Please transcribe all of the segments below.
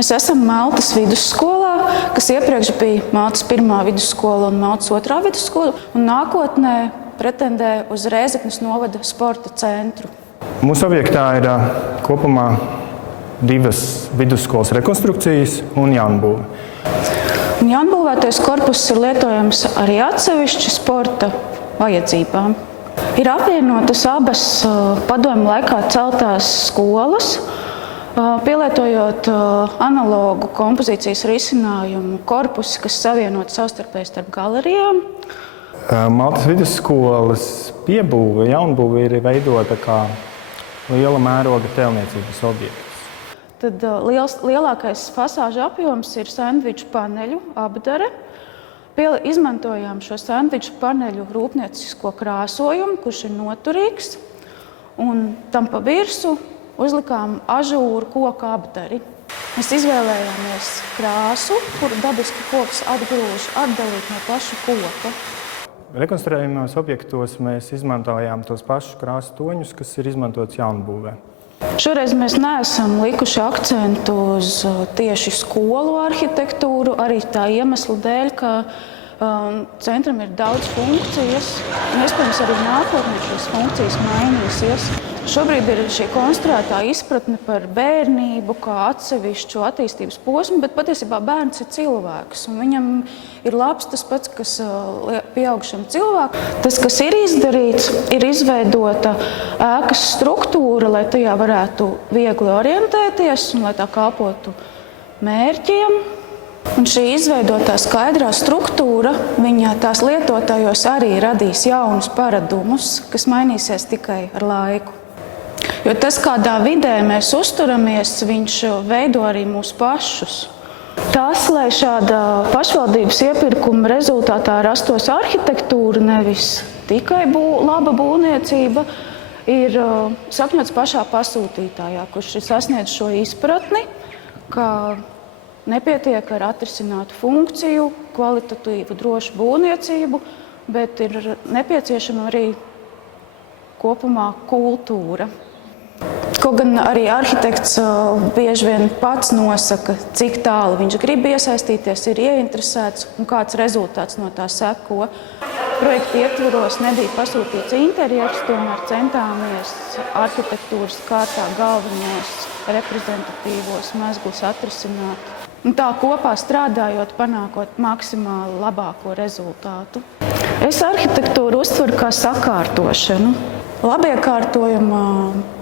Mēs esam Maltas vidusskolā, kas iepriekš bija Maltas 1. vidusskola un Maltas 2. vidusskola, un nākotnē pretendē uz Rēzeknes novada sporta centru. Mūsu objektā ir kopumā 2 vidusskolas rekonstrukcijas un jaunbūve. Jaunbūvētais korpuss ir lietojams arī atsevišķi sporta vajadzībām. Ir apvienotas abas padomju laikā celtās skolas, pielietojot analogu kompozīcijas risinājumu korpusi, kas savienot savstarpēji starp galerijām. Maltas vidusskolas piebūve, jaunbūve ir veidota kā liela mēroga tēlniecības objekts. Tad lielākais fasāžu apjoms ir sandviču paneļu apdare. Izmantojām šo sandviču paneļu rūpniecisko krāsojumu, kurš ir noturīgs, un tam pa virsu uzlikām ažūru koka apdari. Mēs izvēlējāmies krāsu, kuru dabiski koks atgrūž atdalīt no paša koka. Rekonstruējumos objektos mēs izmantojām tos pašus krāsu toņus, kas ir izmantots jaunbūvē. Šoreiz mēs neesam likuši akcentu uz tieši skolu arhitektūru, arī tā iemesla dēļ, ka centram ir daudz funkcijas, un iespējams arī nākotnē šīs funkcijas mainīsies. Šobrīd ir šī konstruētā izpratne par bērnību kā atsevišķu attīstības posmu, bet patiesībā bērns ir cilvēks, un viņam ir labs tas pats, kas pieaugšam cilvēkam. Tas, kas ir izdarīts, ir izveidota ēkas struktūra, lai tajā varētu viegli orientēties un lai tā kalpotu mērķiem. Un šī izveidotā skaidrā struktūra, viņa tās lietotājos arī radīs jaunus paradumus, kas mainīsies tikai ar laiku. Jo tas, kādā vidē mēs uzturamies, viņš veido arī mūs pašus. Tas, lai šāda pašvaldības iepirkuma rezultātā rastos arhitektūra, nevis tikai laba būvniecība, ir sakņots pašā pasūtītājā, kurš ir sasniedz šo izpratni, ka nepietiek ar atrisinātu funkciju, kvalitatīvu, drošu būvniecību, bet ir nepieciešama arī kopumā kultūra. Kaut gan arī arhitekts bieži vien pats nosaka, cik tālu viņš grib iesaistīties, ir ieinteresēts un kāds rezultāts no tā seko. Projekta ietvaros nebija pasūtīts interjers, tomēr centāmies arhitektūras kārtā galvenos reprezentatīvos mezglus atrisināt. Un tā kopā strādājot, panākot maksimāli labāko rezultātu. Es arhitektūru uztveru kā sakārtošanu. Labiekārtojuma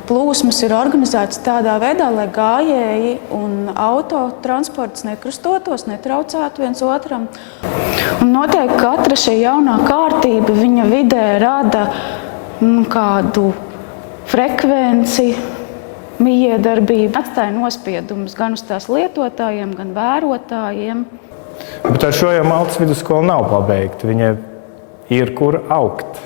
plūsmas ir organizētas tādā veidā, lai gājēji un autotransports nekrustotos, netraucētu viens otram. Un noteikti katra šī jaunā kārtība viņa vidē rada kādu frekvenci, mijiedarbību, atstāja nospiedumus gan uz tās lietotājiem, gan vērotājiem. Bet ar šo jau Maltas vidusskola nav pabeigta. Viņai ir kur augt.